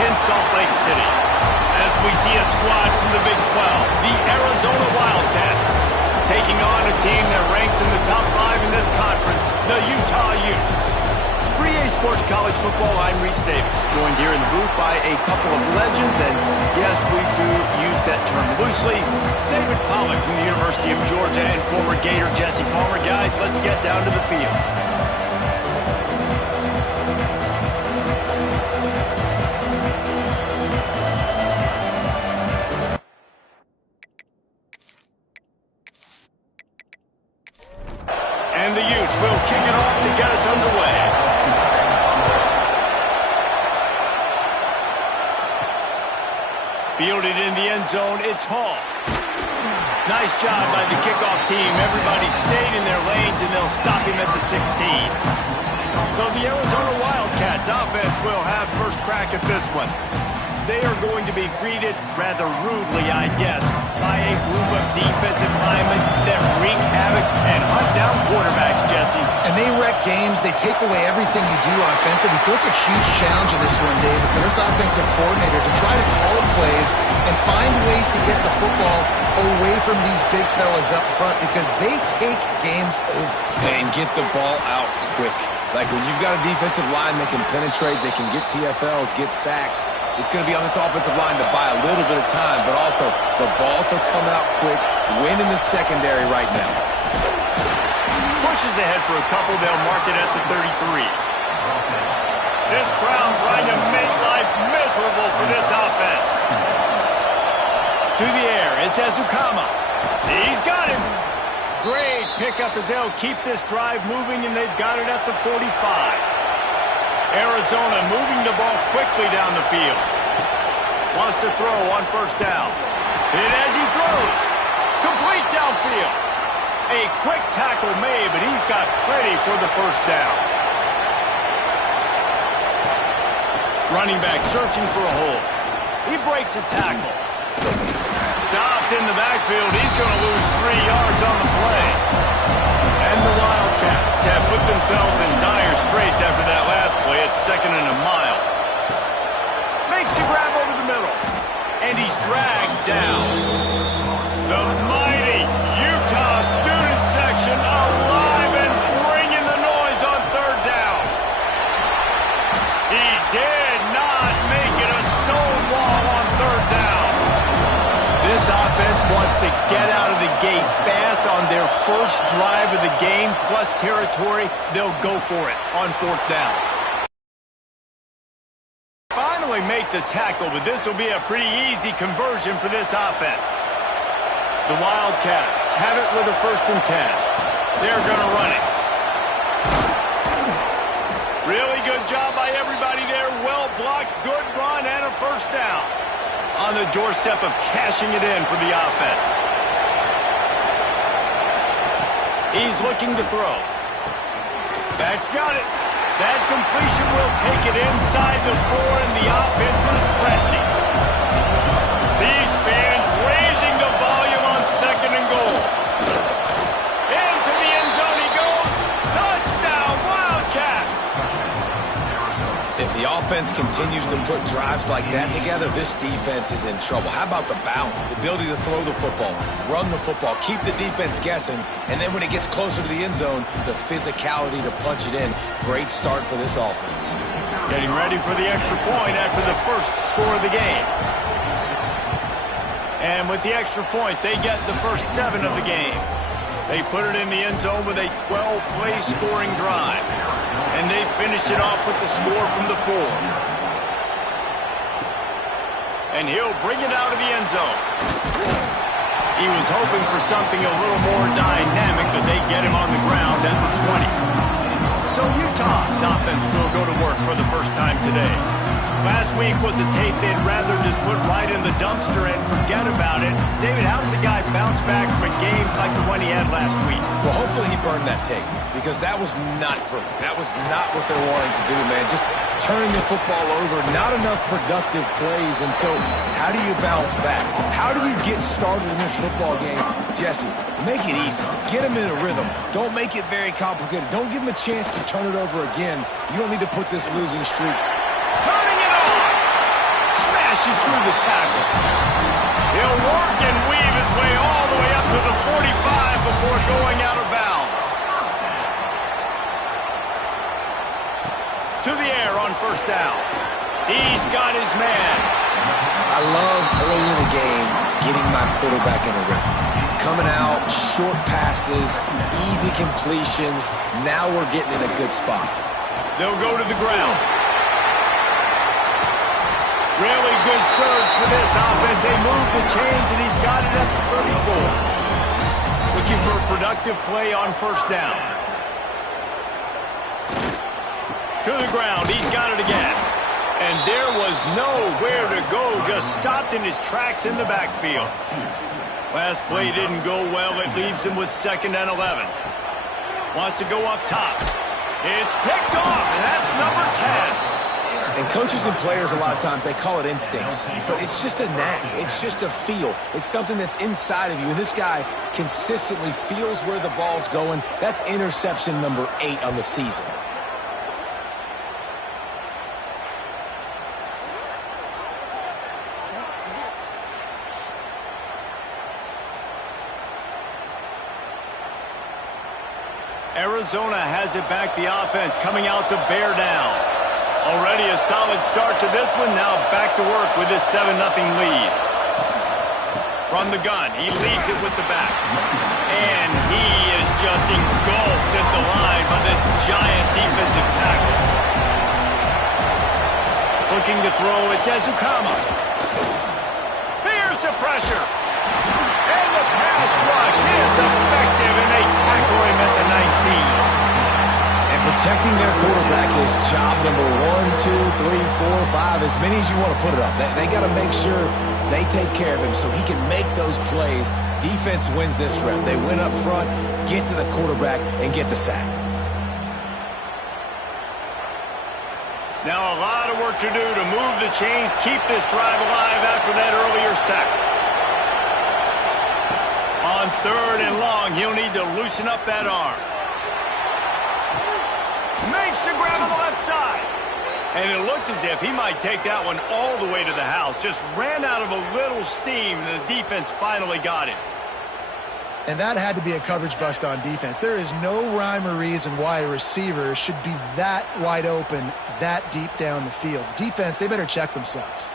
in Salt Lake City. As we see a squad from the Big 12, the Arizona Wildcats, taking on a team that ranks in the top 5 in this conference, the Utah Utes. For EA Sports College Football, I'm Reese Davis, joined here in the booth by a couple of legends, and yes, we do use that term loosely. David Pollack from the University of Georgia and former Gator Jesse Palmer. Guys, let's get down to the field. And the Utes will kick it off to get us underway. Fielded in the end zone, it's Hall. Nice job by the kickoff team. Everybody stayed in their lanes, and they'll stop him at the 16. So the Arizona Wildcats offense will have first crack at this one. They are going to be greeted rather rudely, I guess, by a group of defensive linemen that wreak havoc and hunt down quarterbacks, Jesse. And they wreck games. They take away everything you do offensively. So it's a huge challenge in this one, David, for this offensive coordinator to try to call plays and find ways to get the football away from these big fellas up front, because they take games over. And get the ball out quick. Like when you've got a defensive line that can penetrate, they can get TFLs, get sacks. It's going to be on this offensive line to buy a little bit of time, but also the ball to come out quick, win in the secondary right now. Pushes ahead for a couple. They'll mark it at the 33. This crowd trying to make life miserable for this offense. To the air, it's Ezukama. He's got him. Great pickup as they'll keep this drive moving, and they've got it at the 45. Arizona moving the ball quickly down the field. Wants to throw on first down. And as he throws, complete downfield. A quick tackle made, but he's got plenty for the first down. Running back searching for a hole. He breaks a tackle. Stopped in the backfield. He's going to lose 3 yards on the play. And the Wildcats have put themselves in dire straits after that last play. It's 2nd and a mile. Makes the grab over the middle. And he's dragged down. The mighty Utah student section alive and bringing the noise on 3rd down. He did not make it a stone wall on 3rd down. This offense wants to get out of the gate fast on their first drive of the game, plus territory. They'll go for it on 4th down. Finally make the tackle, but this will be a pretty easy conversion for this offense. The Wildcats have it with a 1st and 10. They're going to run it. Really good job by everybody there. Well blocked, good run, and a 1st down. On the doorstep of cashing it in for the offense. He's looking to throw. That's got it. That completion will take it inside the 4, and the offense is threatening. These fans raising the volume on 2nd and goal. Into the end zone he goes. Touchdown, Wildcats! If the offense continues to put drives like that together, this defense is in trouble. How about the balance, the ability to throw the football, run the football, keep the defense guessing, and then when it gets closer to the end zone, the physicality to punch it in. Great start for this offense. Getting ready for the extra point after the first score of the game. And with the extra point, they get the first 7 of the game. They put it in the end zone with a 12-play scoring drive. And they finished it off with the score from the 4. And he'll bring it out of the end zone. He was hoping for something a little more dynamic, but they get him on the ground at the 20. So Utah's offense will go to work for the first time today. Last week was a tape they'd rather just put right in the dumpster and forget about it. David, how does a guy bounce back from a game like the one he had last week? Well, hopefully he burned that tape, because that was not pretty. That was not what they're wanting to do, man. Just turning the football over, not enough productive plays. And so how do you bounce back? How do you get started in this football game? Jesse, make it easy. Get him in a rhythm. Don't make it very complicated. Don't give him a chance to turn it over again. You don't need to put this losing streak. Turning it on! pushes through the tackle. He'll work and weave his way all the way up to the 45 before going out of bounds. To the air on first down. He's got his man. I love early in the game getting my quarterback in a rhythm. Coming out, short passes, easy completions. Now we're getting in a good spot. They'll go to the ground. Really good surge for this offense. They move the chains, and he's got it at the 34. Looking for a productive play on first down. To the ground. He's got it again. And there was nowhere to go. Just stopped in his tracks in the backfield. Last play didn't go well. It leaves him with 2nd and 11. Wants to go up top. It's picked off, and that's number 10. And coaches and players, a lot of times, they call it instincts. But it's just a knack. It's just a feel. It's something that's inside of you. And this guy consistently feels where the ball's going. That's interception number 8 on the season. Arizona has it back, the offense coming out to bear down. Already a solid start to this one, now back to work with this 7-0 lead. From the gun, he leaves it with the back. And he is just engulfed at the line by this giant defensive tackle. Looking to throw, it's Ezukama. Here's the pressure. And the pass rush is effective, and they tackle him at the 19. And protecting their quarterback is job number 1, 2, 3, 4, 5, as many as you want to put it up. They got to make sure they take care of him so he can make those plays. Defense wins this rep. They win up front, get to the quarterback, and get the sack. Now a lot of work to do to move the chains, keep this drive alive after that earlier sack. On 3rd and long, he'll need to loosen up that arm. Makes the grab on the left side. And it looked as if he might take that one all the way to the house. Just ran out of a little steam, and the defense finally got it. And that had to be a coverage bust on defense. There is no rhyme or reason why a receiver should be that wide open, that deep down the field. Defense, they better check themselves.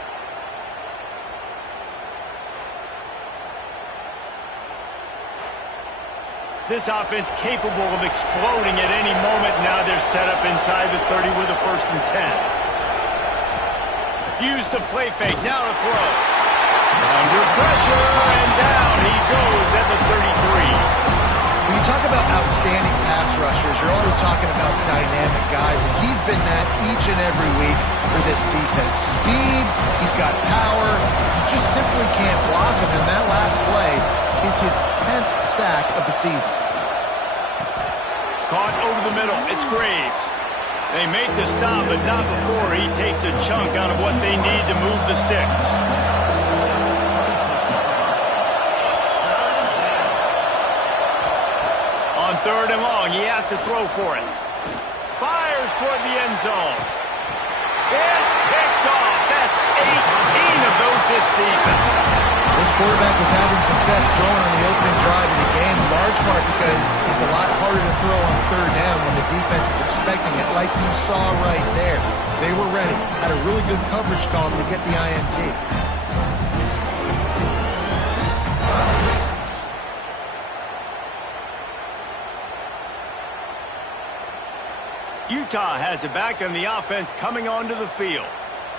This offense capable of exploding at any moment. Now they're set up inside the 30 with a 1st and 10. Use the play fake. Now to throw. Under pressure, and down he goes at the 33. When you talk about outstanding pass rushers, you're always talking about dynamic guys, and he's been that each and every week for this defense. Speed, he's got power, you just simply can't block him, and that last play is his 10th sack of the season. Caught over the middle, it's Graves. They make the stop, but not before he takes a chunk out of what they need to move the sticks. On 3rd and long, he has to throw for it. Fires toward the end zone. It's picked off. That's 18 of those this season. This quarterback was having success throwing on the opening drive of the game, in large part because it's a lot harder to throw on 3rd down when the defense is expecting it, like you saw right there. They were ready. Had a really good coverage call to get the INT. Utah has it back on the offense coming onto the field.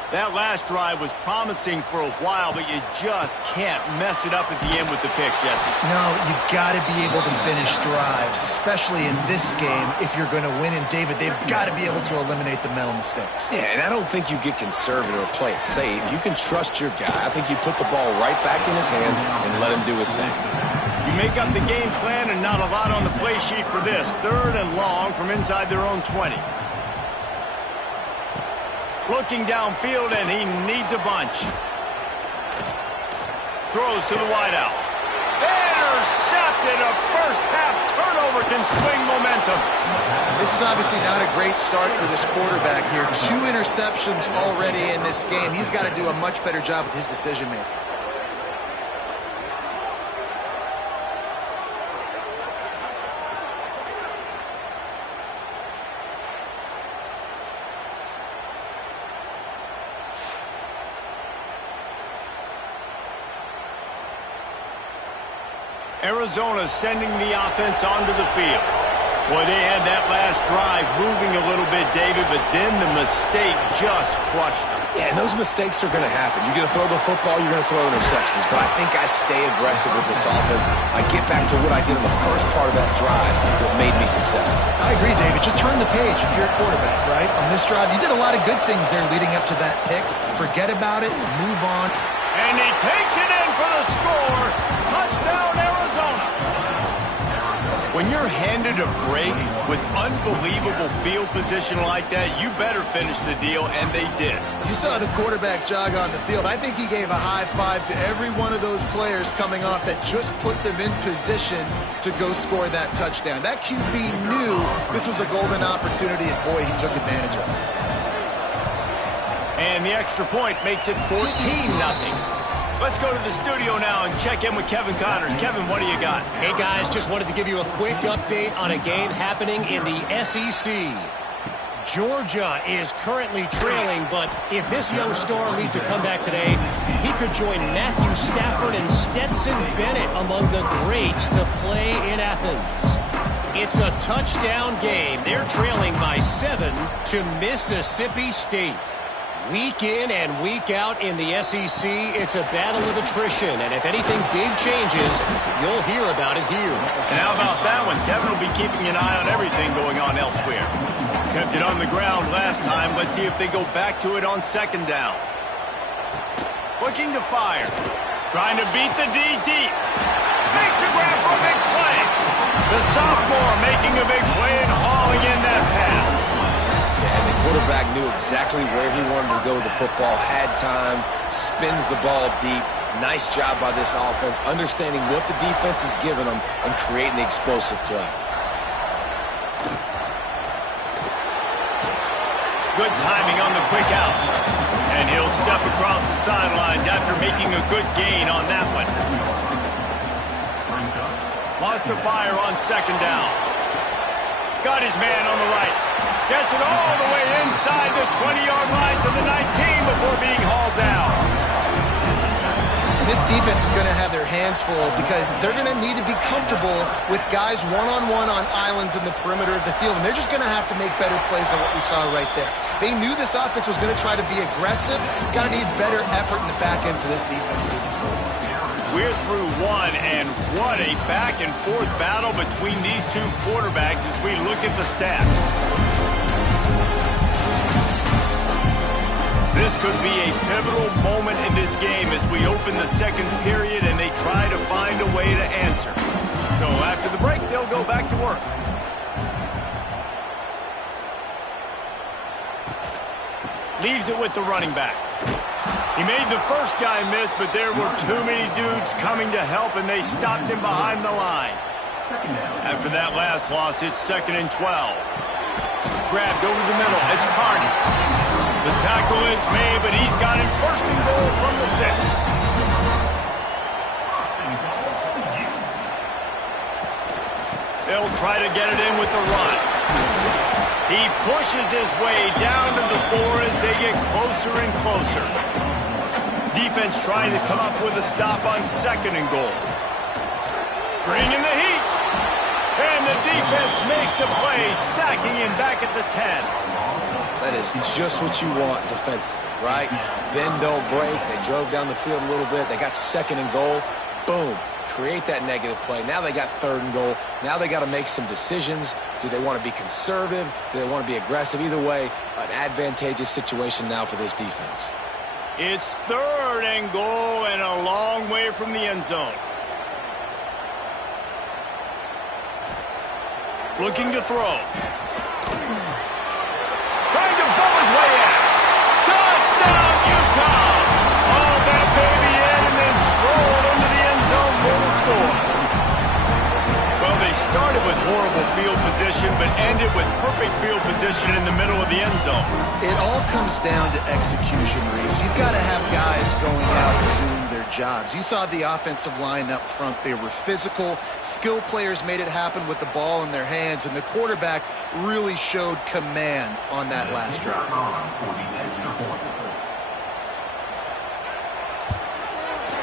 That last drive was promising for a while, but you just can't mess it up at the end with the pick, Jesse. No, you got to be able to finish drives, especially in this game if you're going to win. And, David, they've got to be able to eliminate the mental mistakes. Yeah, and I don't think you get conservative or play it safe. You can trust your guy. I think you put the ball right back in his hands and let him do his thing. You make up the game plan, and not a lot on the play sheet for this. 3rd and long from inside their own 20. Looking downfield, and he needs a bunch. Throws to the wideout. Intercepted. A first-half turnover can swing momentum. This is obviously not a great start for this quarterback here. 2 interceptions already in this game. He's got to do a much better job with his decision-making. Arizona sending the offense onto the field. Boy, they had that last drive moving a little bit, David, but then the mistake just crushed them. Yeah, and those mistakes are going to happen. You're going to throw the football, you're going to throw interceptions. But I think I stay aggressive with this offense. I get back to what I did in the first part of that drive that made me successful. I agree, David. Just turn the page if you're a quarterback, right? On this drive, you did a lot of good things there leading up to that pick. Forget about it. Move on. And he takes it in for the score. Touchdown, Arizona. When you're handed a break with unbelievable field position like that, you better finish the deal, and they did. You saw the quarterback jog on the field. I think he gave a high five to every one of those players coming off that just put them in position to go score that touchdown. That QB knew this was a golden opportunity, and boy, he took advantage of it. And the extra point makes it 14-0. Let's go to the studio now and check in with Kevin Connors. Kevin, what do you got? Hey, guys, just wanted to give you a quick update on a game happening in the SEC. Georgia is currently trailing, but if this young star leads a comeback today, he could join Matthew Stafford and Stetson Bennett among the greats to play in Athens. It's a touchdown game. They're trailing by 7 to Mississippi State. Week in and week out in the SEC, it's a battle of attrition, and if anything big changes, you'll hear about it here. And how about that one? Kevin will be keeping an eye on everything going on elsewhere. Kept it on the ground last time. Let's see if they go back to it on second down. Looking to fire. Trying to beat the D deep. Makes a grab for a big play. The sophomore making a big play and hauling in that pass. And the quarterback knew exactly where he wanted to go with the football, had time, spins the ball deep. Nice job by this offense, understanding what the defense is giving them and creating the explosive play. Good timing on the quick out. And he'll step across the sidelines after making a good gain on that one. Lost to fire on second down. Got his man on the right. Gets it all the way inside the 20-yard line to the 19 before being hauled down. This defense is going to have their hands full because they're going to need to be comfortable with guys one-on-one on islands in the perimeter of the field, and they're just going to have to make better plays than what we saw right there. They knew this offense was going to try to be aggressive. Got to need better effort in the back end for this defense moving forward. We're through one, and what a back-and-forth battle between these two quarterbacks as we look at the stats. This could be a pivotal moment in this game as we open the second period and they try to find a way to answer. So after the break, they'll go back to work. Leaves it with the running back. He made the first guy miss, but there were too many dudes coming to help, and they stopped him behind the line. After that last loss, it's 2nd and 12. Grabbed over the middle. It's Carney. The tackle is made, but he's got it 1st and goal from the 6. They'll try to get it in with the run. He pushes his way down to the 4 as they get closer and closer. Defense trying to come up with a stop on 2nd and goal. Bringing the heat. And the defense makes a play, sacking him back at the 10. That is just what you want defensively, right? Bend, don't break. They drove down the field a little bit. They got 2nd and goal. Boom. Create that negative play. Now they got 3rd and goal. Now they got to make some decisions. Do they want to be conservative? Do they want to be aggressive? Either way, an advantageous situation now for this defense. It's 3rd and goal and a long way from the end zone. Looking to throw. Trying to bowl his way in. Touchdown, Utah! Hauled that baby in and then strolled into the end zone for the score. started with horrible field position, but ended with perfect field position in the middle of the end zone. It all comes down to execution, Reese. You've got to have guys going out and doing their jobs. You saw the offensive line up front. They were physical. Skill players made it happen with the ball in their hands, and the quarterback really showed command on that last drive.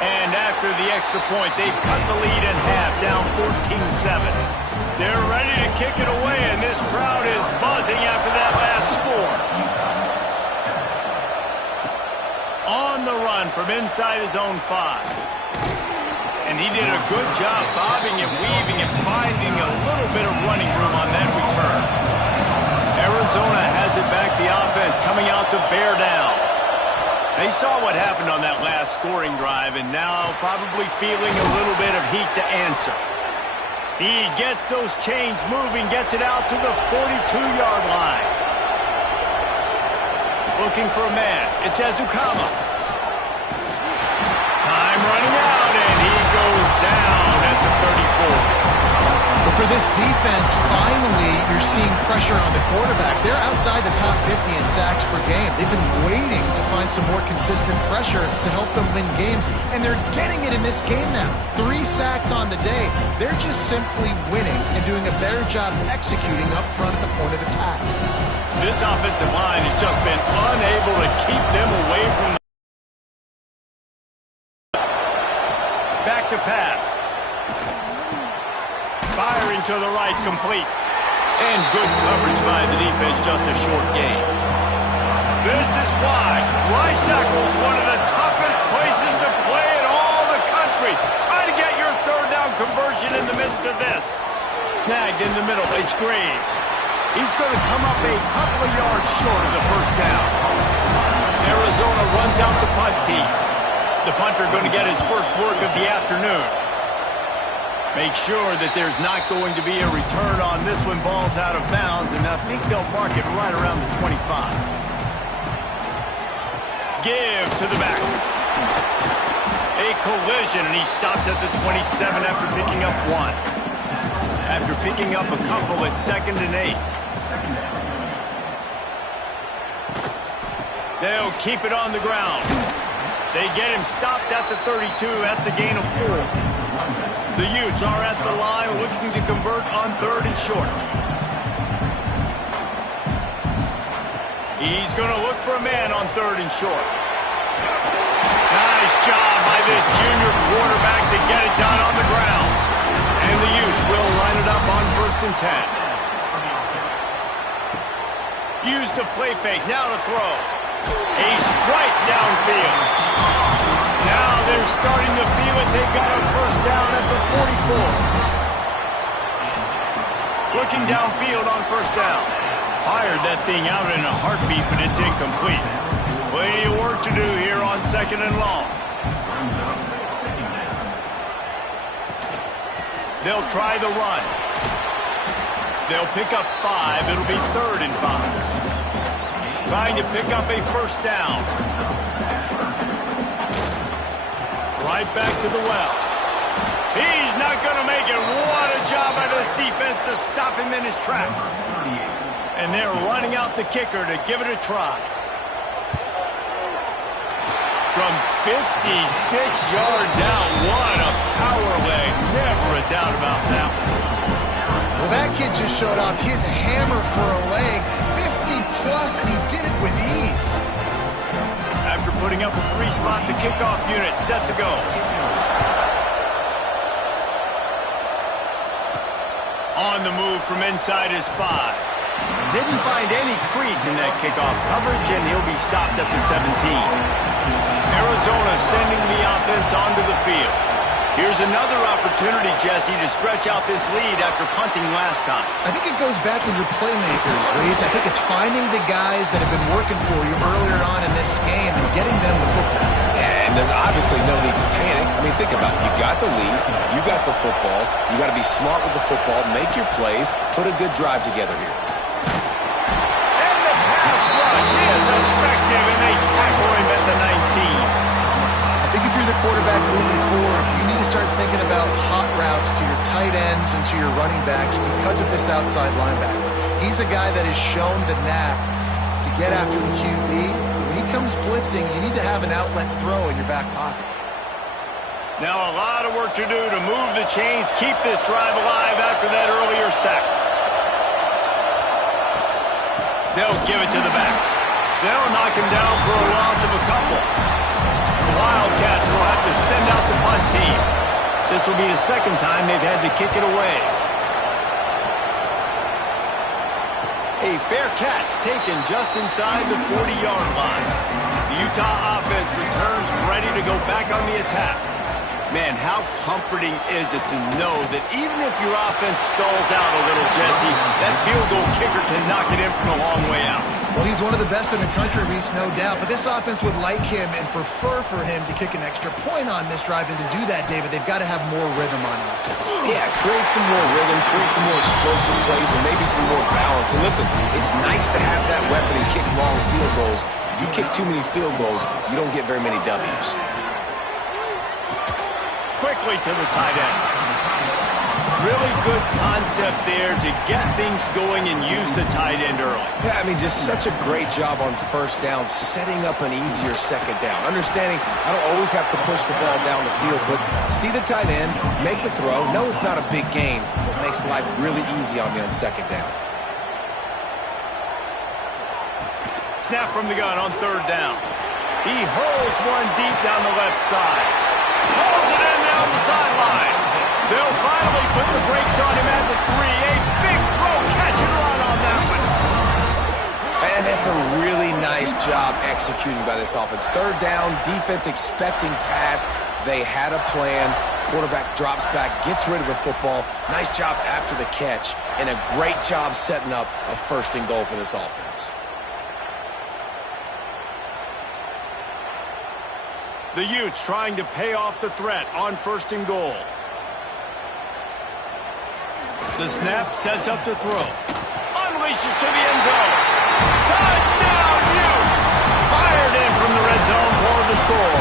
And after the extra point, they've cut the lead in half, down 14-7. They're ready to kick it away, and this crowd is buzzing after that last score. On the run from inside his own 5. And he did a good job bobbing and weaving and finding a little bit of running room on that return. Arizona has it back, the offense coming out to bear down. They saw what happened on that last scoring drive, and now probably feeling a little bit of heat to answer. He gets those chains moving, gets it out to the 42-yard line. Looking for a man. It's Ezukama. Time running out, and he goes down at the 34. But for this defense, finally, you're seeing pressure on the quarterback. They're outside the top 50 in sacks per game. They've been waiting to find some more consistent pressure to help them win games, and they're getting it in this game now. 3 sacks on the day. They're just simply winning and doing a better job executing up front at the point of attack. This offensive line has just been unable to keep them away from the... Back to pass. Firing to the right, complete. And good coverage by the defense, just a short gain. This is why Risackle's one of the toughest places to play in all the country. Try to get your third down conversion in the midst of this. Snagged in the middle, it's Graves. He's going to come up a couple of yards short of the first down. Arizona runs out the punt team. The punter going to get his first work of the afternoon. Make sure that there's not going to be a return on this when ball's out of bounds, and I think they'll mark it right around the 25. Give to the back. A collision, and he stopped at the 27 after picking up 1. After picking up a couple at 2nd and 8. They'll keep it on the ground. They get him stopped at the 32. That's a gain of 4. The Utes are at the line looking to convert on 3rd and short. He's going to look for a man on 3rd and short. Nice job by this junior quarterback to get it done on the ground. And the Utes will line it up on 1st and 10. Use the play fake, now to throw. A strike downfield. Now they're starting to feel it. They've got a first down at the 44. Looking downfield on 1st down. Fired that thing out in a heartbeat, but it's incomplete. Plenty of work to do here on 2nd and long. They'll try the run. They'll pick up 5. It'll be 3rd and 5. Trying to pick up a first down. Right back to the well. He's not going to make it. What a job by this defense to stop him in his tracks. And they're running out the kicker to give it a try. From 56 yards out, what a power leg. Never a doubt about that one. Well, that kid just showed off his hammer for a leg, 50-plus, and he did it with ease. After putting up a 3-spot, the kickoff unit set to go. On the move from inside his 5. Didn't find any crease in that kickoff coverage, and he'll be stopped at the 17. Arizona sending the offense onto the field. Here's another opportunity, Jesse, to stretch out this lead after punting last time. I think it goes back to your playmakers, Reese. I think it's finding the guys that have been working for you earlier on in this game and getting them the football. Yeah, and there's obviously no need to panic. I mean, think about it. You got the lead. You got the football. You got to be smart with the football. Make your plays. Put a good drive together here. And the pass rush is effective, and they tackle him at the 19. I think if you're the quarterback moving forward, you need to start thinking about hot routes to your tight ends and to your running backs because of this outside linebacker. He's a guy that has shown the knack to get after the QB. When he comes blitzing, you need to have an outlet throw in your back pocket. Now a lot of work to do to move the chains, keep this drive alive after that earlier sack. They'll give it to the back. They'll knock him down for a loss of a couple. The Wildcats will have to send out the punt team. This will be the second time they've had to kick it away. A fair catch taken just inside the 40-yard line. The Utah offense returns ready to go back on the attack. Man, how comforting is it to know that even if your offense stalls out a little, Jesse, that field goal kicker can knock it in from a long way out. Well, he's one of the best in the country, Reese, no doubt. But this offense would like him and prefer for him to kick an extra point on this drive. And to do that, David, they've got to have more rhythm on offense. Yeah, create some more rhythm, create some more explosive plays, and maybe some more balance. And listen, it's nice to have that weapon and kick long field goals. You kick too many field goals, you don't get very many W's. Quickly to the tight end. Really good concept there to get things going and use the tight end early. Yeah, I mean, just such a great job on first down, setting up an easier second down. Understanding I don't always have to push the ball down the field, but see the tight end, make the throw. No, it's not a big gain, but makes life really easy on me on second down. Snap from the gun on third down. He hurls one deep down the left side. Pulls it in down the sideline. They'll finally put the brakes on him at the 3. A big throw, catch and run on that one. And that's a really nice job executing by this offense. Third down, defense expecting pass. They had a plan. Quarterback drops back, gets rid of the football. Nice job after the catch, and a great job setting up a first and goal for this offense. The Utes trying to pay off the threat on first and goal. The snap sets up the throw. Unleashes to the end zone. Touchdown, Utes! Fired in from the red zone for the score.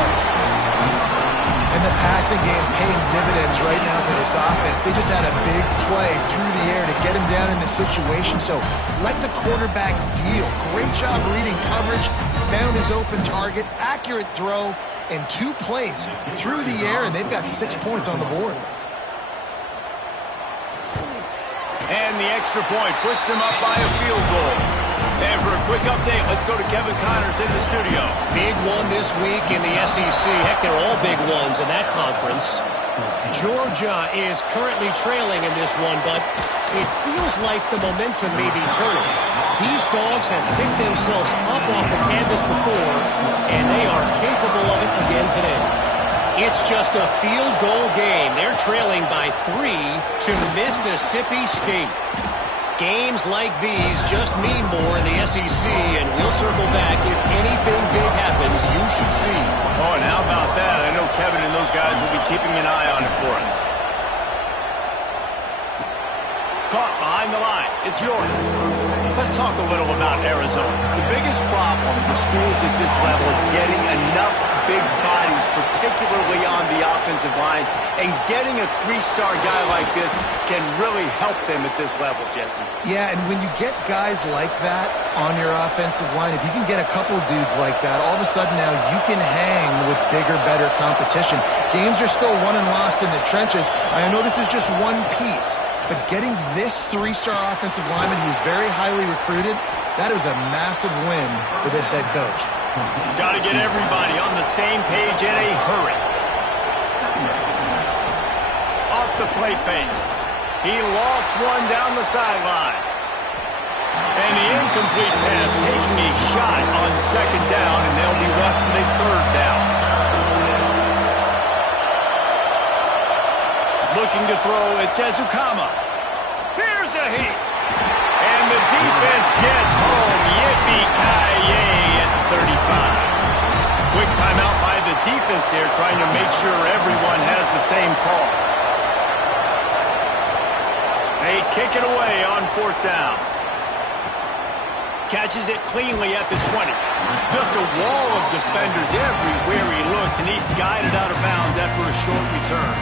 And the passing game paying dividends right now for this offense. They just had a big play through the air to get him down in this situation. So let the quarterback deal. Great job reading coverage. Found his open target. Accurate throw. And 2 plays through the air, and they've got 6 points on the board. And the extra point puts them up by a field goal. And for a quick update, let's go to Kevin Connors in the studio. Big one this week in the SEC. Heck, they're all big ones in that conference. Georgia is currently trailing in this one, but it feels like the momentum may be turning. These dogs have picked themselves up off the canvas before, and they are capable of it again today. It's just a field goal game. They're trailing by 3 to Mississippi State. Games like these just mean more in the SEC, and we'll circle back. If anything big happens, you should see. Oh, and how about that? I know Kevin and those guys will be keeping an eye on it for us. Caught behind the line. It's yours. Let's talk a little about Arizona. The biggest problem for schools at this level is getting enough big bodies, particularly on the offensive line, and getting a 3-star guy like this can really help them at this level, Jesse. Yeah, and when you get guys like that on your offensive line, if you can get a couple dudes like that, all of a sudden now you can hang with bigger, better competition. Games are still won and lost in the trenches. I know this is just one piece, but getting this 3-star offensive lineman who's very highly recruited, that was a massive win for this head coach. Got to get everybody on the same page in a hurry. Off the play fake. He lost one down the sideline. And the incomplete pass taking a shot on second down, and they'll be left with a third down. Looking to throw, it's Ezukama. Here's a heat. And the defense gets home. Yippee-ki-yay at 35. Quick timeout by the defense there, trying to make sure everyone has the same call. They kick it away on fourth down. Catches it cleanly at the 20. Just a wall of defenders everywhere he looks, and he's guided out of bounds after a short return.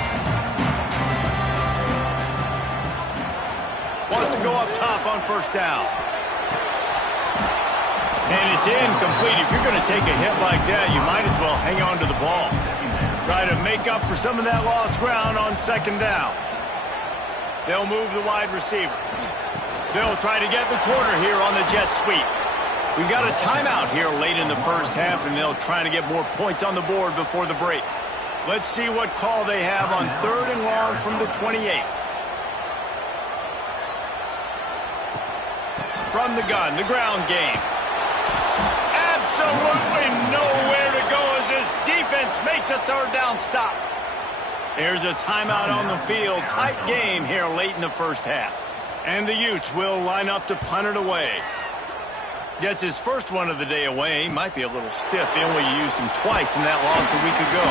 go up top on first down. And it's incomplete. If you're going to take a hit like that, you might as well hang on to the ball. Try to make up for some of that lost ground on second down. They'll move the wide receiver. They'll try to get the corner here on the jet sweep. We've got a timeout here late in the first half, and they'll try to get more points on the board before the break. Let's see what call they have on 3rd and long from the 28. From the gun, the ground game. Absolutely nowhere to go as this defense makes a 3rd down stop. There's a timeout on the field. Tight game here late in the first half. And the Utes will line up to punt it away. Gets his first one of the day away. Might be a little stiff. They only used him twice in that loss a week ago.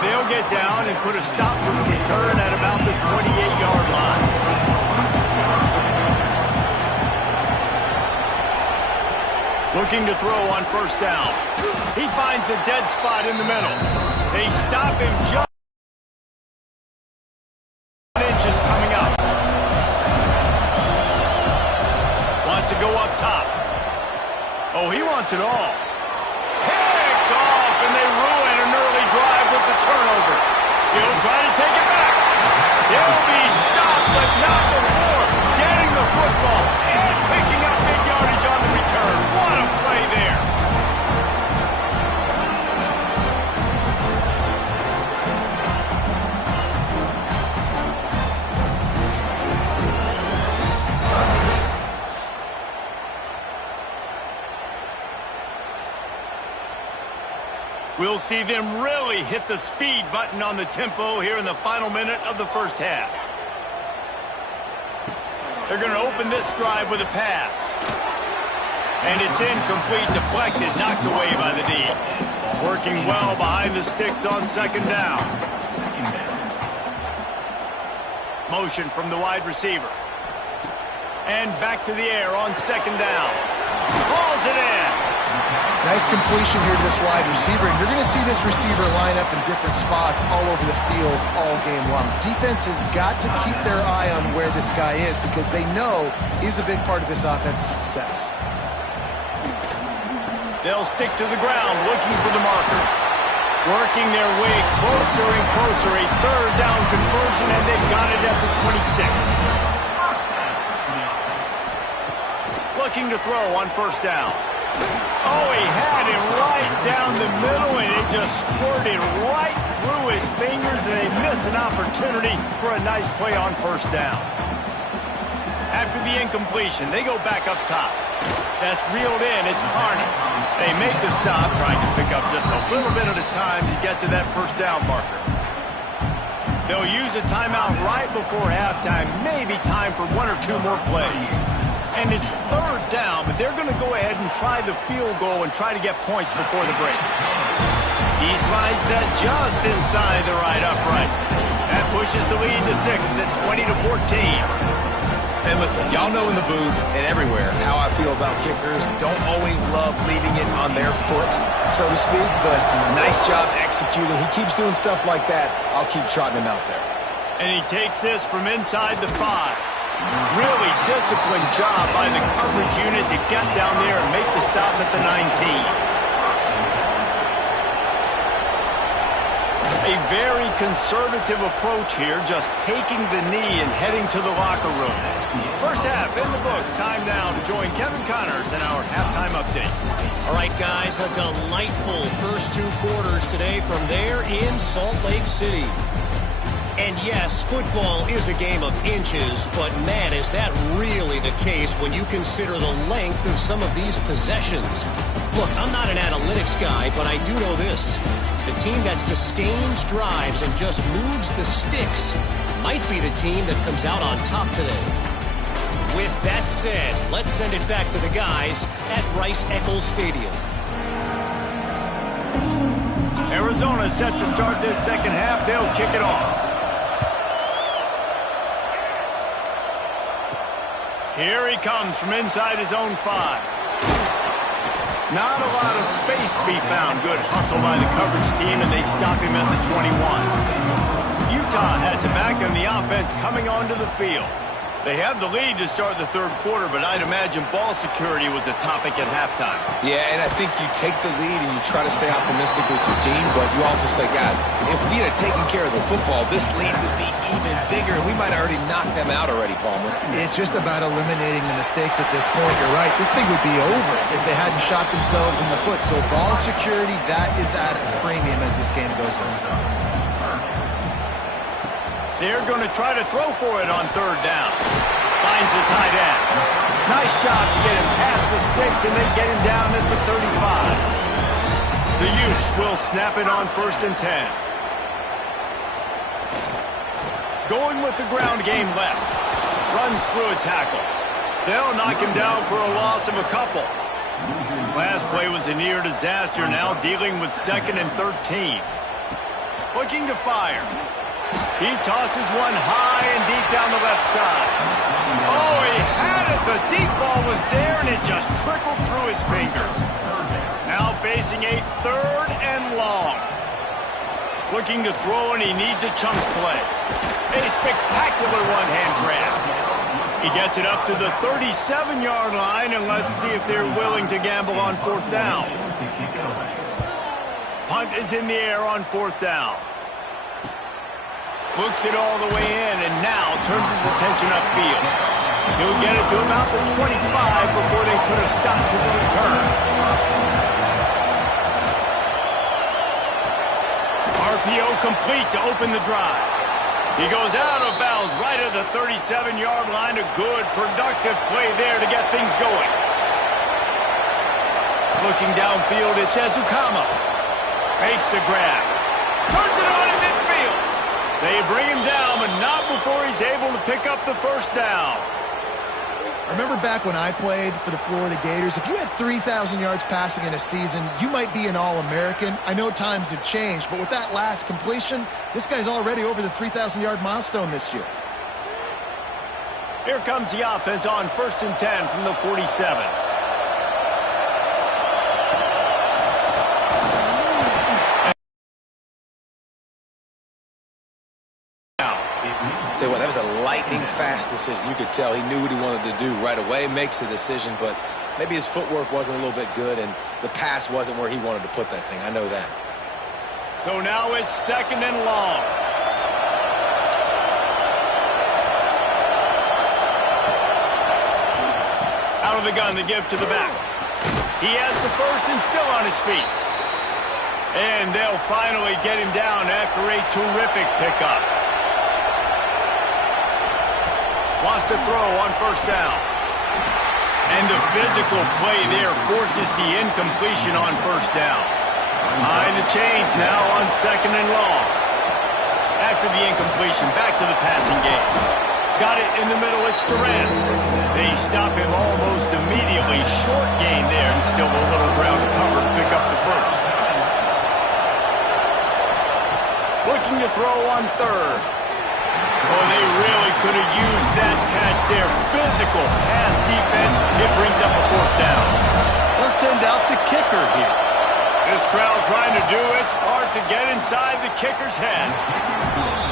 They'll get down and put a stop to the return at about the 28-yard line. Looking to throw on first down. He finds a dead spot in the middle. They stop him just inches coming up. Wants to go up top. Oh, he wants it all. Picked off, and they ruin an early drive with the turnover. He'll try to take it back. They'll be stopped, but not before getting the football and picking up big yardage on the return. What a play there. We'll see them really hit the speed button on the tempo here in the final minute of the first half. They're going to open this drive with a pass. And it's incomplete, deflected, knocked away by the D. Working well behind the sticks on second down. Motion from the wide receiver. And back to the air on second down. Hauls it in. Nice completion here to this wide receiver, and you're going to see this receiver line up in different spots all over the field all game long. Defense has got to keep their eye on where this guy is because they know he's a big part of this offense's success. They'll stick to the ground looking for the marker. Working their way closer and closer, a 3rd down conversion, and they've got it at the 26. Looking to throw on first down. Oh, he had him right down the middle, and it just squirted right through his fingers, and they miss an opportunity for a nice play on first down. After the incompletion, they go back up top. That's reeled in. It's Carney. They make the stop, trying to pick up just a little bit at a time to get to that first down marker. They'll use a timeout right before halftime, maybe time for 1 or 2 more plays. And it's 3rd down, but they're going to go ahead and try the field goal and try to get points before the break. He slides that just inside the right upright. That pushes the lead to 6 at 20-14. And listen, y'all know in the booth and everywhere how I feel about kickers. Don't always love leaving it on their foot, so to speak, but nice job executing. He keeps doing stuff like that. I'll keep trotting him out there. And he takes this from inside the 5. Really disciplined job by the coverage unit to get down there and make the stop at the 19. A very conservative approach here, just taking the knee and heading to the locker room. First half in the books. Time now to join Kevin Connors in our halftime update. All right, guys, a delightful first 2 quarters today from there in Salt Lake City. And yes, football is a game of inches, but man, is that really the case when you consider the length of some of these possessions. Look, I'm not an analytics guy, but I do know this. The team that sustains drives and just moves the sticks might be the team that comes out on top today. With that said, let's send it back to the guys at Rice-Eccles Stadium. Arizona set to start this second half. They'll kick it off. Here he comes from inside his own 5. Not a lot of space to be found. Good hustle by the coverage team, and they stop him at the 21. Utah has it back, and the offense coming onto the field. They had the lead to start the third quarter, but I'd imagine ball security was a topic at halftime. Yeah, and I think you take the lead and you try to stay optimistic with your team, but you also say, guys, if we had taken care of the football, this lead would be even bigger, and we might have already knocked them out already, Palmer. It's just about eliminating the mistakes at this point. You're right. This thing would be over if they hadn't shot themselves in the foot. So ball security, that is at a premium as this game goes on. They're going to try to throw for it on third down. Finds the tight end. Nice job to get him past the sticks and then get him down at the 35. The Utes will snap it on 1st and 10. Going with the ground game left. Runs through a tackle. They'll knock him down for a loss of a couple. Last play was a near disaster, now dealing with 2nd and 13. Looking to fire. He tosses one high and deep down the left side. Oh, he had it. The deep ball was there, and it just trickled through his fingers. Now facing a 3rd and long. Looking to throw, and he needs a chunk play. A spectacular one-hand grab. He gets it up to the 37-yard line, and let's see if they're willing to gamble on 4th down. Punt is in the air on 4th down. Looks it all the way in, and now turns his attention upfield. He'll get it to about the 25 before they put a stop to the return. RPO complete to open the drive. He goes out of bounds right at the 37-yard line. A good, productive play there to get things going. Looking downfield, it's Ezukama. Makes the grab. Turns it on in midfield. They bring him down, but not before he's able to pick up the 1st down. I remember back when I played for the Florida Gators, if you had 3,000 yards passing in a season, you might be an All-American. I know times have changed, but with that last completion, this guy's already over the 3,000-yard milestone this year. Here comes the offense on 1st and 10 from the 47. Tell you what, that was a lightning-fast decision. You could tell he knew what he wanted to do right away, makes the decision, but maybe his footwork wasn't a little bit good, and the pass wasn't where he wanted to put that thing. I know that. So now it's 2nd and long. Out of the gun to give to the back. He has the 1st and still on his feet. And they'll finally get him down after a terrific pickup. Wants to throw on 1st down. And the physical play there forces the incompletion on 1st down. Behind the chains now on 2nd and long. After the incompletion, back to the passing game. Got it in the middle, it's Durant. They stop him almost immediately. Short gain there, and still a little ground to cover to pick up the 1st. Looking to throw on 3rd. Oh, they really could have used that catch there. Physical pass defense. It brings up a 4th down. Let's send out the kicker here. This crowd trying to do its part to get inside the kicker's head.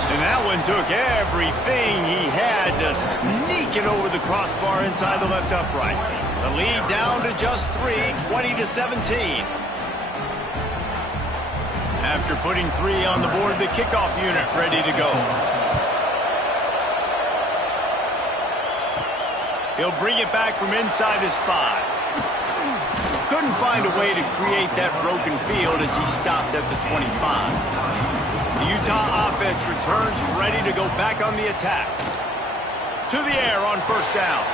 And that one took everything he had to sneak it over the crossbar inside the left upright. The lead down to just 3, 20-17. After putting 3 on the board, the kickoff unit ready to go. He'll bring it back from inside his 5. Couldn't find a way to create that broken field as he stopped at the 25. The Utah offense returns ready to go back on the attack. To the air on 1st down.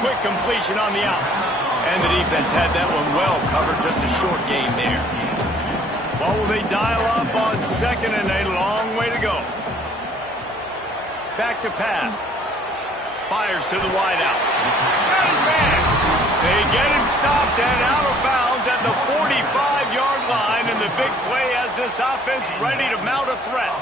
Quick completion on the out. And the defense had that one well covered, just a short game there. Well, will they dial up on 2nd and a long way to go. Back to pass. Fires to the wideout. Got his man. They get him stopped and out of bounds at the 45-yard line, and the big play has this offense ready to mount a threat.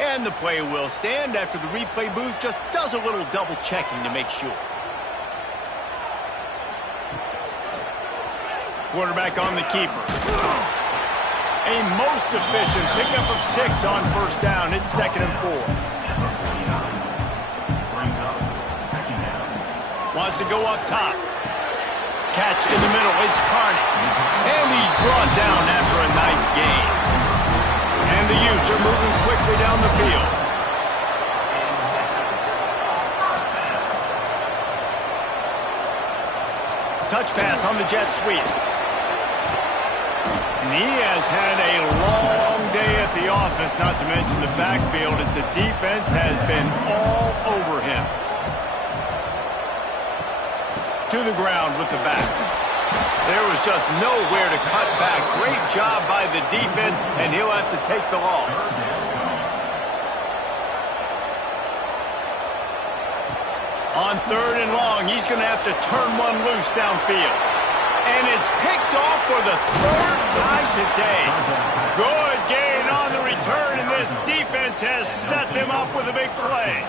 And the play will stand after the replay booth just does a little double checking to make sure. Quarterback on the keeper. A most efficient pickup of 6 on first down. It's 2nd and 4. Wants to go up top. Catch in the middle. It's Carney. And he's brought down after a nice gain. And the Utes are moving quickly down the field. Touch pass on the jet sweep. And he has had a long day at the office, not to mention the backfield, as the defense has been all over him. To the ground with the back. There was just nowhere to cut back. Great job by the defense, and he'll have to take the loss. On 3rd and long, he's going to have to turn one loose downfield. And it's picked off for the 3rd time today. Good gain on the return, and this defense has set them up with a big play.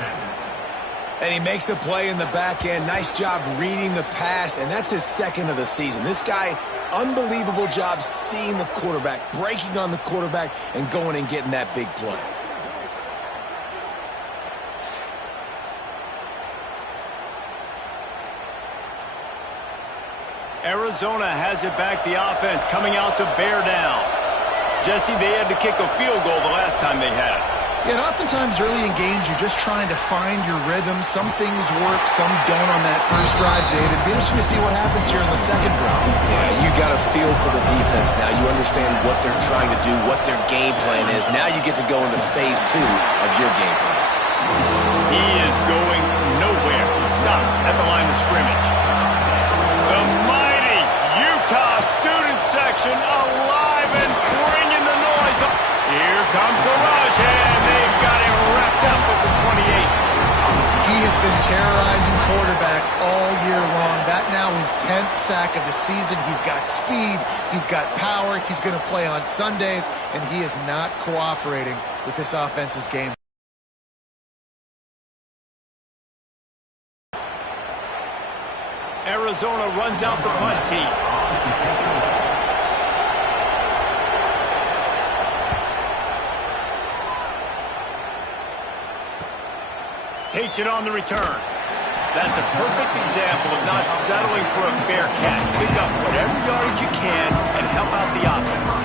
And he makes a play in the back end. Nice job reading the pass, and that's his 2nd of the season. This guy, unbelievable job seeing the quarterback, breaking on the quarterback, and going and getting that big play. Arizona has it back, the offense coming out to bear down. Jesse, they had to kick a field goal the last time they had it. Yeah, and oftentimes early in games, you're just trying to find your rhythm. Some things work, some don't on that first drive, David. Be interesting to see what happens here in the 2nd drive. Yeah, you got a feel for the defense now. You understand what they're trying to do, what their game plan is. Now you get to go into phase 2 of your game plan. He is going nowhere. Stop at the line of scrimmage. The mighty Utah student section alive and bringing the noise up. Here comes the rush, and they've got him wrapped up at the 28. He has been terrorizing quarterbacks all year long. That now his 10th sack of the season. He's got speed. He's got power. He's going to play on Sundays, and he is not cooperating with this offense's game. Arizona runs out the punt tee. Takes it on the return. That's a perfect example of not settling for a fair catch. Pick up whatever yardage you can and help out the offense.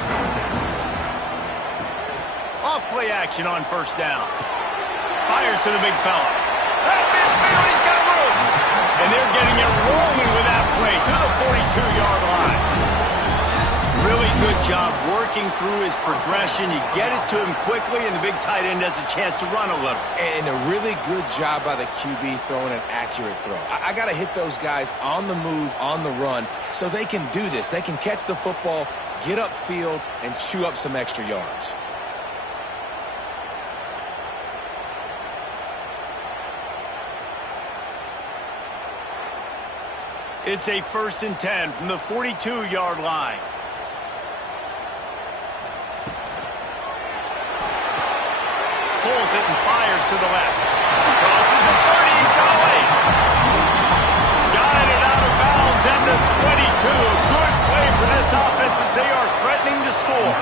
Off play action on first down. Fires to the big fella. At midfield, he's got room. And they're getting it rolling with that play to the 42-yard line. Really good job working through his progression. You get it to him quickly, and the big tight end has a chance to run a little. And a really good job by the QB throwing an accurate throw. I got to hit those guys on the move, on the run, so they can do this. They can catch the football, get upfield, and chew up some extra yards. It's a 1st and 10 from the 42-yard line. Pulls it and fires to the left. Crosses the 30. He's got away. Got it out of bounds and the 22. A good play for this offense as they are threatening to score.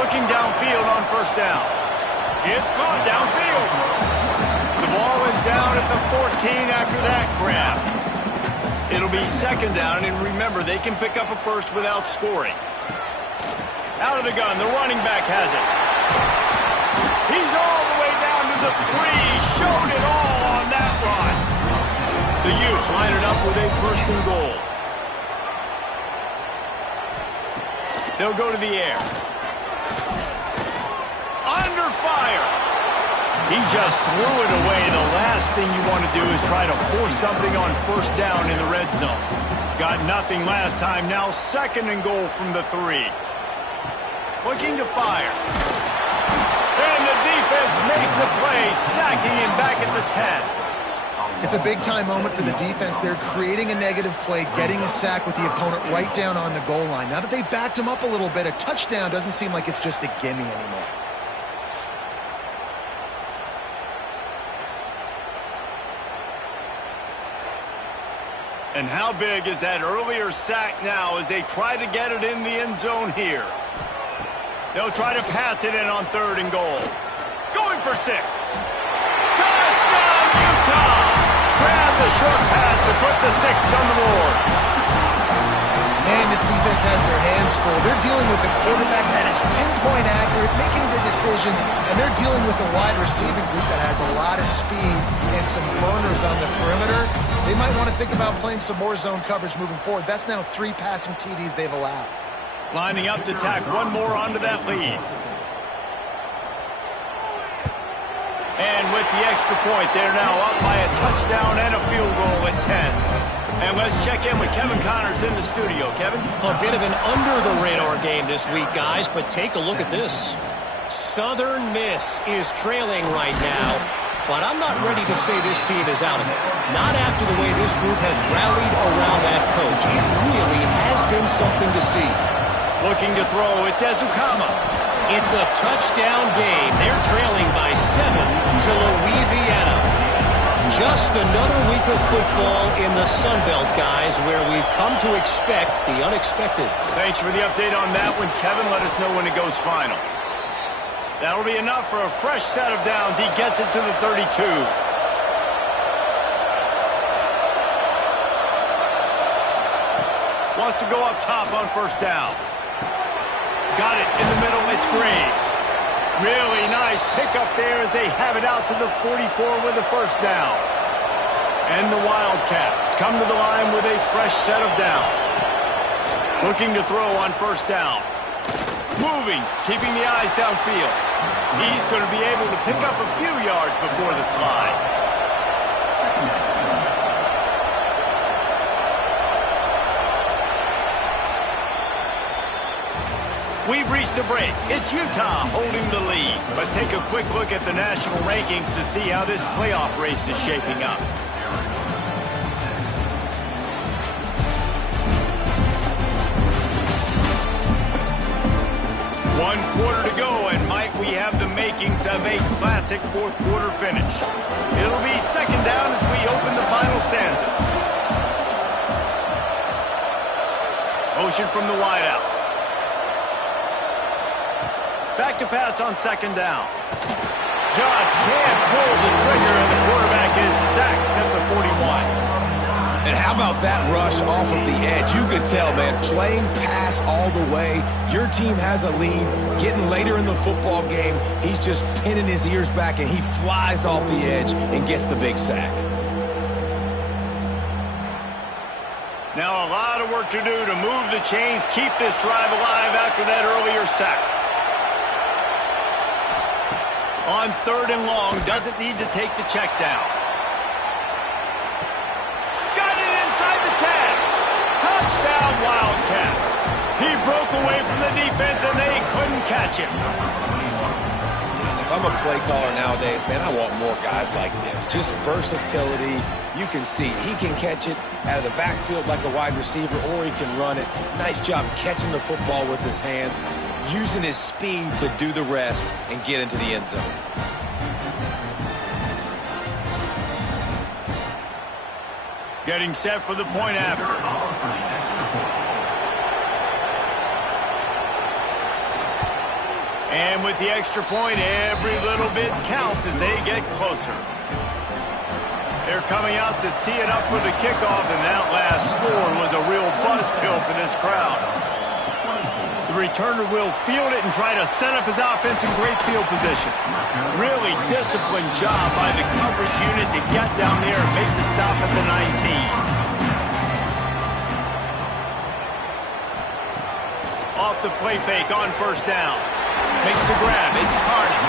Looking downfield on first down. It's caught downfield. The ball is down at the 14 after that grab. It'll be 2nd down, and remember, they can pick up a first without scoring. Out of the gun, the running back has it. He's all the way down to the 3. Showed it all on that run. The Utes line it up with a 1st and goal. They'll go to the air. Under fire. He just threw it away. The last thing you want to do is try to force something on first down in the red zone. Got nothing last time. Now 2nd and goal from the 3. Looking to fire. And the defense makes a play, sacking him back at the 10. It's a big-time moment for the defense. They're creating a negative play, getting a sack with the opponent right down on the goal line. Now that they've backed him up a little bit, a touchdown doesn't seem like it's just a gimme anymore. And how big is that earlier sack now as they try to get it in the end zone here? They'll try to pass it in on 3rd and goal. Going for 6. Touchdown, Utah! Grab the short pass to put the 6 on the board. Man, this defense has their hands full. They're dealing with a quarterback that is pinpoint accurate, making good decisions, and they're dealing with a wide receiving group that has a lot of speed and some burners on the perimeter. They might want to think about playing some more zone coverage moving forward. That's now 3 passing TDs they've allowed. Lining up to tack one more onto that lead. And with the extra point, they're now up by a touchdown and a field goal at 10. And let's check in with Kevin Connors in the studio. Kevin? A bit of an under-the-radar game this week, guys, but take a look at this. Southern Miss is trailing right now, but I'm not ready to say this team is out of it. Not after the way this group has rallied around that coach. It really has been something to see. Looking to throw, it's Ezukama. It's a touchdown game. They're trailing by 7 to Louisiana. Just another week of football in the Sun Belt, guys, where we've come to expect the unexpected. Thanks for the update on that one, Kevin. Let us know when it goes final. That'll be enough for a fresh set of downs. He gets it to the 32. Wants to go up top on 1st down. Got it in the middle. It's Graves. Really nice pickup there as they have it out to the 44 with a 1st down. And the Wildcats come to the line with a fresh set of downs. Looking to throw on 1st down. Moving, keeping the eyes downfield. He's going to be able to pick up a few yards before the slide. We've reached a break. It's Utah holding the lead. Let's take a quick look at the national rankings to see how this playoff race is shaping up. One quarter to go, and might we have the makings of a classic 4th quarter finish. It'll be 2nd down as we open the final stanza. Motion from the wideout. Back to pass on 2nd down. Just can't pull the trigger, and the quarterback is sacked at the 41. And how about that rush off of the edge? You could tell, man, playing pass all the way. Your team has a lead. Getting later in the football game, he's just pinning his ears back, and he flies off the edge and gets the big sack. Now a lot of work to do to move the chains, keep this drive alive after that earlier sack. On 3rd and long, doesn't need to take the check down. Got it inside the 10. Touchdown, Wildcats. He broke away from the defense, and they couldn't catch him. If I'm a play caller nowadays, man, I want more guys like this. Just versatility. You can see he can catch it out of the backfield like a wide receiver, or he can run it. Nice job catching the football with his hands, using his speed to do the rest and get into the end zone. Getting set for the point after. And with the extra point, every little bit counts as they get closer. They're coming out to tee it up for the kickoff, and that last score was a real buzzkill for this crowd. The returner will field it and try to set up his offense in great field position. Really disciplined job by the coverage unit to get down there and make the stop at the 19. Off the play fake on 1st down. Makes the grab. It's Carney.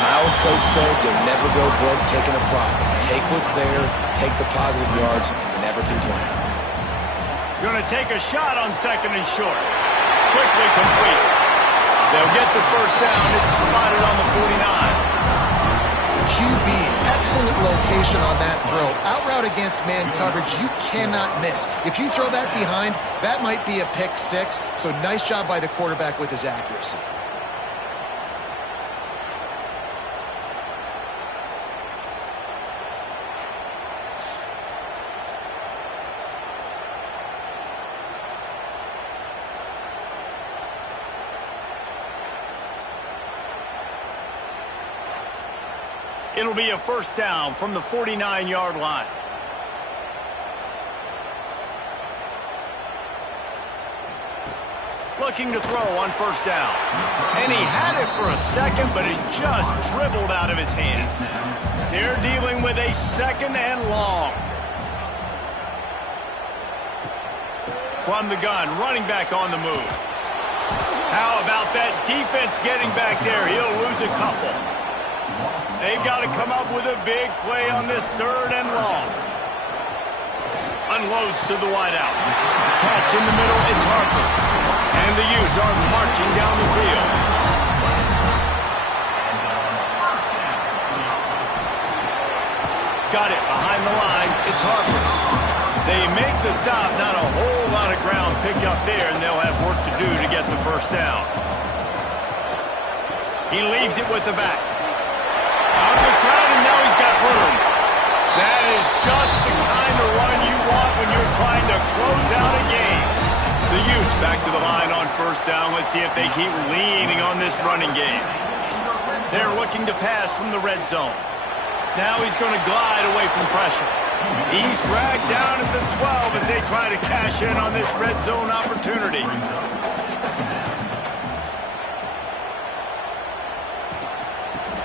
My old coach said you'll never go broke taking a profit. Take what's there, take the positive yards, and never complain. Going to take a shot on 2nd and short. Quickly complete. They'll get the 1st down. It's spotted on the 49. QB, excellent location on that throw. Out route against man coverage, you cannot miss. If you throw that behind, that might be a pick 6. So nice job by the quarterback with his accuracy. It'll be a first down from the 49-yard line. Looking to throw on first down. And he had it for a second, but it just dribbled out of his hands. They're dealing with a second and long. From the gun, running back on the move. How about that defense getting back there? He'll lose a couple. They've got to come up with a big play on this third and long. Unloads to the wideout. Catch in the middle, it's Harper. And the Utes are marching down the field. Got it behind the line, it's Harper. They make the stop, not a whole lot of ground picked up there, and they'll have work to do to get the first down. He leaves it with the back. Out of the crowd, and now he's got room. That is just the kind of run you want when you're trying to close out a game. The Utes back to the line on first down. Let's see if they keep leaning on this running game. They're looking to pass from the red zone. Now he's going to glide away from pressure. He's dragged down at the 12 as they try to cash in on this red zone opportunity.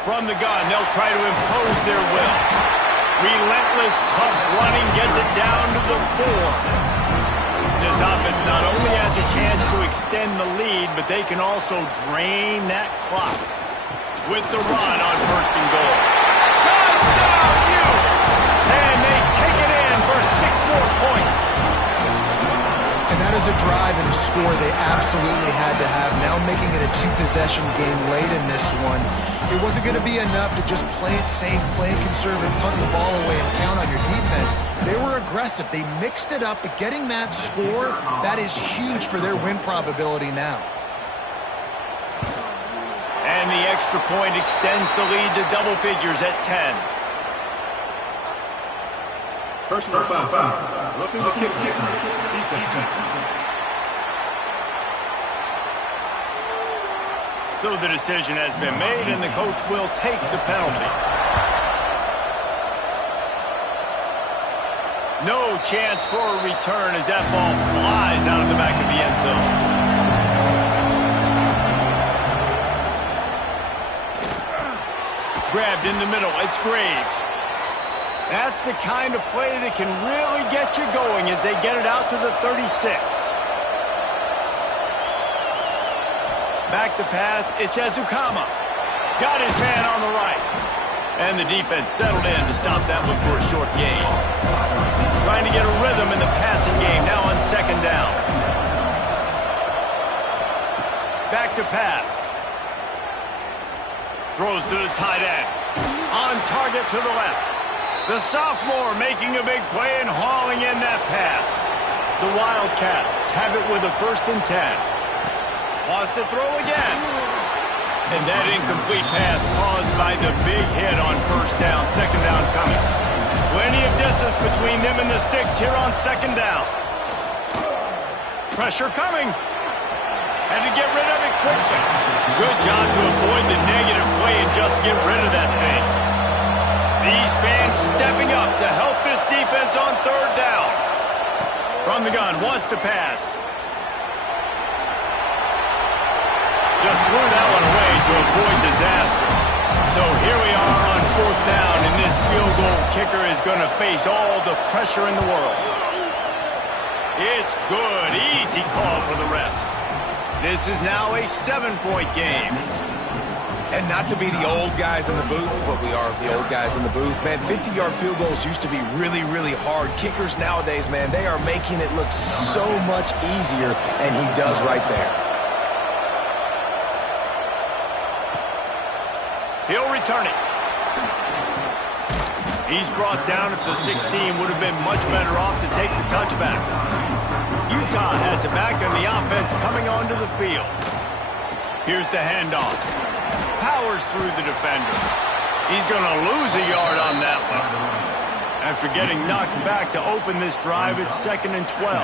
From the gun, they'll try to impose their will. Relentless, tough running gets it down to the 4. This offense not only has a chance to extend the lead, but they can also drain that clock with the run on first and goal. Touchdown, Utes! And they take it in for 6 more points. And that is a drive and a score they absolutely had to have. Now making it a 2-possession game late in this one. It wasn't going to be enough to just play it safe, play it conservative, punt the ball away, and count on your defense. They were aggressive. They mixed it up, but getting that score, that is huge for their win probability now. And the extra point extends the lead to double figures at 10. Personal foul. Roughing the kick. Defense. So the decision has been made, and the coach will take the penalty. No chance for a return as that ball flies out of the back of the end zone. Grabbed in the middle, it's Graves. That's the kind of play that can really get you going as they get it out to the 36. Back to pass, it's Ezukama. Got his man on the right. And the defense settled in to stop that one for a short gain. Trying to get a rhythm in the passing game, now on second down. Back to pass. Throws to the tight end. On target to the left. The sophomore making a big play and hauling in that pass. The Wildcats have it with a 1st and 10. Wants to throw again. And that incomplete pass caused by the big hit on first down. Second down coming. Plenty of distance between them and the sticks here on second down. Pressure coming. Had to get rid of it quickly. Good job to avoid the negative play and just get rid of that thing. These fans stepping up to help this defense on third down. From the gun, wants to pass. Just threw that one away to avoid disaster. So here we are on 4th down, and this field goal kicker is going to face all the pressure in the world. It's good. Easy call for the refs. This is now a 7-point game. And not to be the old guys in the booth, but we are the old guys in the booth. Man, 50-yard field goals used to be really, really hard. Kickers nowadays, man, they are making it look so much easier, and he does right there. He'll return it. He's brought down at the 16. Would have been much better off to take the touchback. Utah has it back, and the offense coming onto the field. Here's the handoff. Powers through the defender. He's going to lose a yard on that one. After getting knocked back to open this drive, it's 2nd and 12.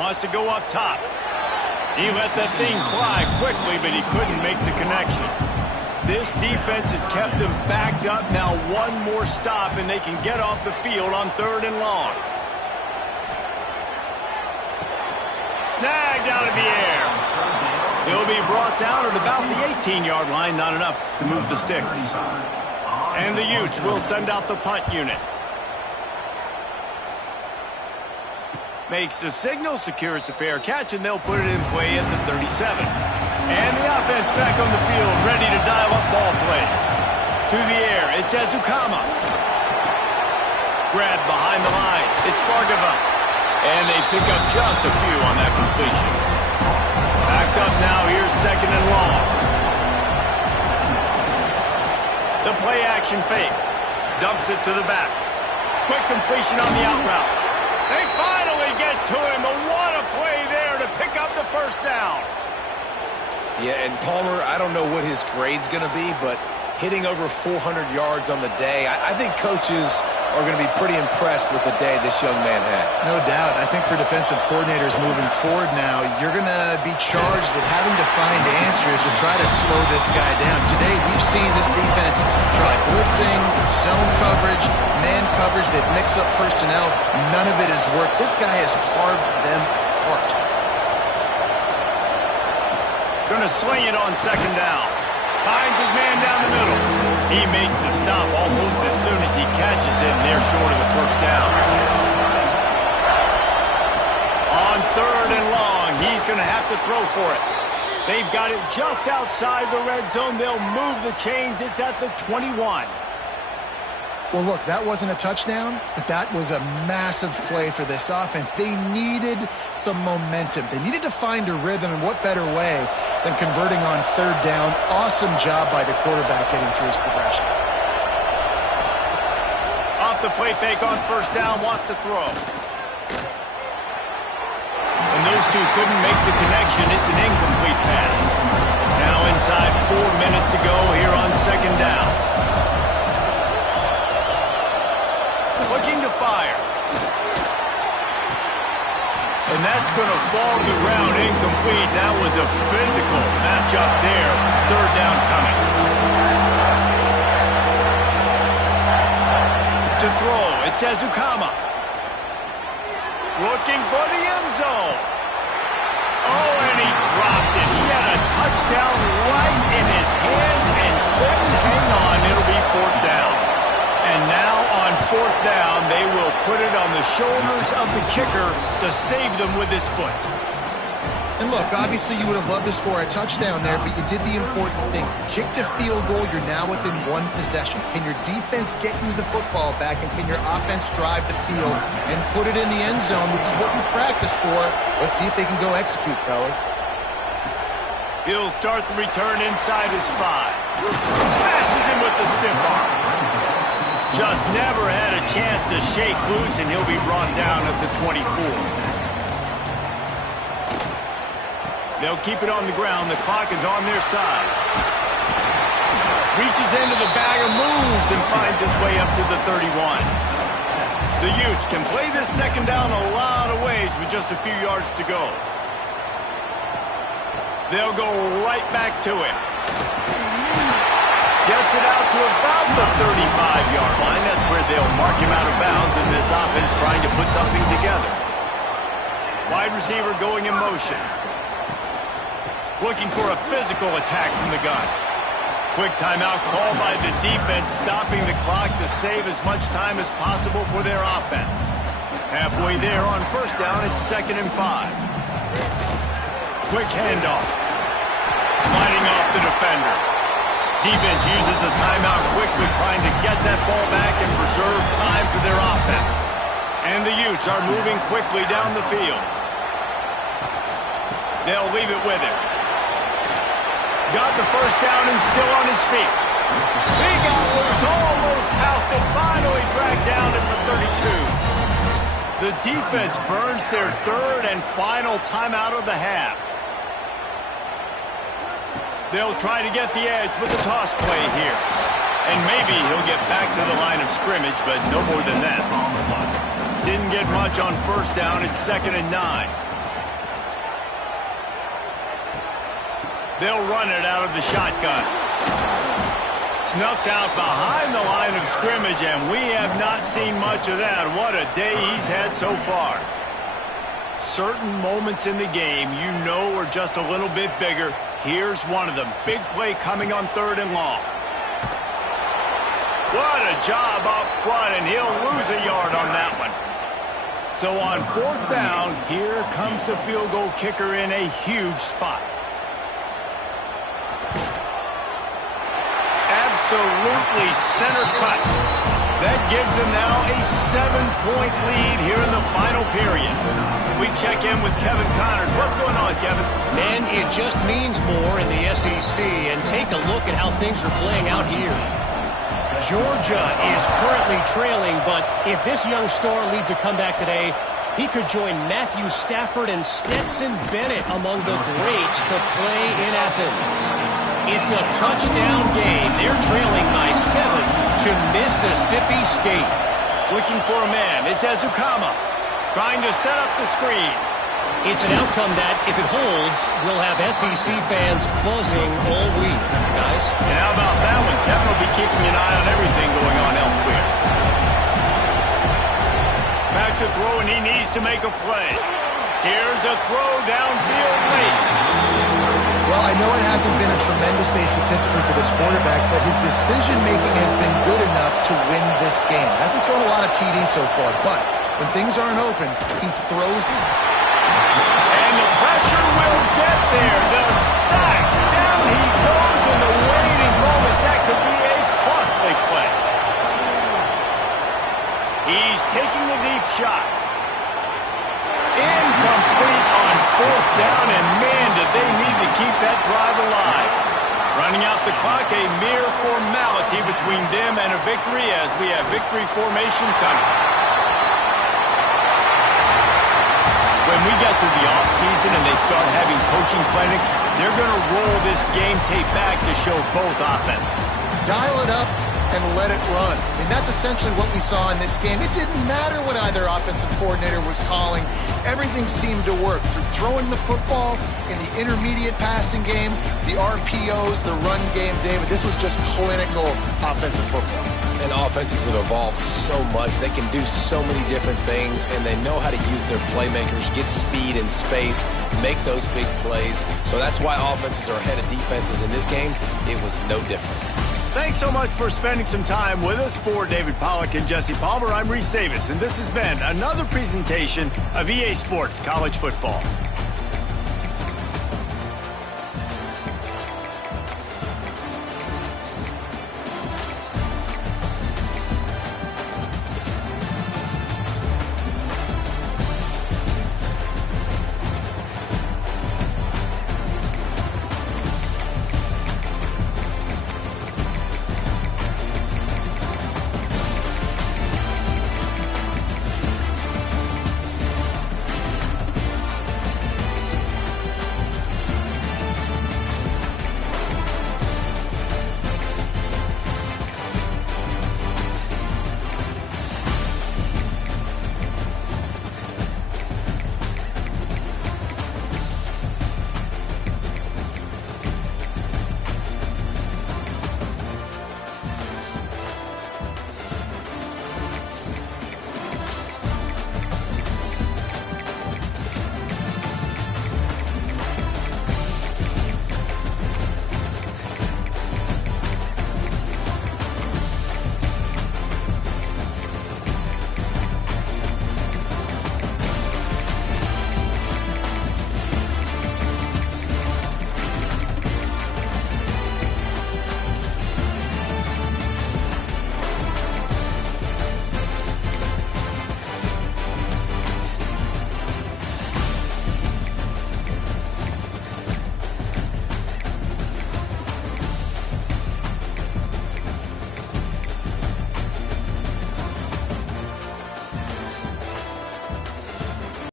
Wants to go up top. He let that thing fly quickly, but he couldn't make the connection. This defense has kept them backed up. Now one more stop, and they can get off the field on 3rd and long. Snagged out of the air. He'll be brought down at about the 18-yard line. Not enough to move the sticks. And the Utes will send out the punt unit. Makes the signal, secures the fair catch, and they'll put it in play at the 37. And the offense back on the field, ready to dial up ball plays. To the air, it's Ezukama. Grab behind the line, it's Bargava. And they pick up just a few on that completion. Backed up now, here's 2nd and long. The play action fake. Dumps it to the back. Quick completion on the out route. They finally get to him, but what a play there to pick up the 1st down. Yeah, and Palmer, I don't know what his grade's going to be, but hitting over 400 yards on the day, I think coaches are going to be pretty impressed with the day this young man had. No doubt. I think for defensive coordinators moving forward now, you're going to be charged with having to find answers to try to slow this guy down. Today, we've seen this defense try blitzing, zone coverage, man coverage. They've mixed up personnel. None of it has worked. This guy has carved them apart. Going to swing it on 2nd down. Finds his man down the middle. He makes the stop almost as soon as he catches it, and they're short of the 1st down. On 3rd and long, he's going to have to throw for it. They've got it just outside the red zone. They'll move the chains. It's at the 21. Well, look, that wasn't a touchdown, but that was a massive play for this offense. They needed some momentum. They needed to find a rhythm, and what better way than converting on 3rd down. Awesome job by the quarterback getting through his progression. Off the play fake on 1st down, wants to throw. And those two couldn't make the connection. It's an incomplete pass. Now inside 4 minutes to go here on 2nd down. Looking to fire. And that's going to fall to the ground incomplete. That was a physical matchup there. 3rd down coming. To throw, it says Ezukama. Looking for the end zone. Oh, and he dropped it. He had a touchdown right in his hands and couldn't hang on. It'll be 4th down. And now on 4th down, they will put it on the shoulders of the kicker to save them with his foot. And look, obviously you would have loved to score a touchdown there, but you did the important thing. Kicked a field goal, you're now within 1 possession. Can your defense get you the football back, and can your offense drive the field and put it in the end zone? This is what you practice for. Let's see if they can go execute, fellas. He'll start the return inside his 5. Smashes him with the stiff arm. Just never had a chance to shake loose, and he'll be brought down at the 24. They'll keep it on the ground. The clock is on their side. Reaches into the bag of moves and finds his way up to the 31. The Utes can play this 2nd down a lot of ways with just a few yards to go. They'll go right back to him. Gets it out to about the 35-yard line. That's where they'll mark him out of bounds, and this offense trying to put something together. Wide receiver going in motion. Looking for a physical attack from the gun. Quick timeout called by the defense, stopping the clock to save as much time as possible for their offense. Halfway there on 1st down, it's 2nd and 5. Quick handoff. Fighting off the defender. Defense uses a timeout quickly, trying to get that ball back and preserve time for their offense. And the Utes are moving quickly down the field. They'll leave it with him. Got the 1st down and still on his feet. He got loose, almost housed it, finally dragged down at the 32. The defense burns their 3rd and final timeout of the half. They'll try to get the edge with the toss play here. And maybe he'll get back to the line of scrimmage, but no more than that. Didn't get much on 1st down. It's 2nd and 9. They'll run it out of the shotgun. Snuffed out behind the line of scrimmage, and we have not seen much of that. What a day he's had so far. Certain moments in the game you know are just a little bit bigger. Here's one of them. Big play coming on 3rd and long. What a job up front, and he'll lose a yard on that one. So on 4th down, here comes the field goal kicker in a huge spot. Absolutely center cut. That gives them now a 7-point lead here in the final period. We check in with Kevin Connors. What's going on, Kevin? And it just means more in the SEC. And take a look at how things are playing out here. Georgia is currently trailing, but if this young star leads a comeback today, he could join Matthew Stafford and Stetson Bennett among the greats to play in Athens. It's a touchdown game. They're trailing by 7 to Mississippi State. Looking for a man. It's Ezukama trying to set up the screen. It's an outcome that, if it holds, will have SEC fans buzzing all week, guys. And how about that one? Kevin will be keeping an eye on everything going on elsewhere. Back to throw, and he needs to make a play. Here's a throw downfield late. Well, I know it hasn't been a tremendous day statistically for this quarterback, but his decision-making has been good enough to win this game. Hasn't thrown a lot of TDs so far, but when things aren't open, he throws. And the pressure will get there. The sack. Down he goes in the waiting moments. That could be a costly play. He's taking the deep shot. Incomplete on 4th down, and man, did they need to keep that drive alive. Running out the clock, a mere formality between them and a victory as we have victory formation coming. When we get to the offseason and they start having coaching clinics, they're going to roll this game tape back to show both offenses. Dial it up and let it run. I mean, that's essentially what we saw in this game. It didn't matter what either offensive coordinator was calling. Everything seemed to work through throwing the football in the intermediate passing game, the RPOs, the run game, David. This was just clinical offensive football. And offenses have evolved so much. They can do so many different things, and they know how to use their playmakers, get speed and space, make those big plays. So that's why offenses are ahead of defenses in this game. It was no different. Thanks so much for spending some time with us. For David Pollack and Jesse Palmer, I'm Reese Davis, and this has been another presentation of EA Sports College Football.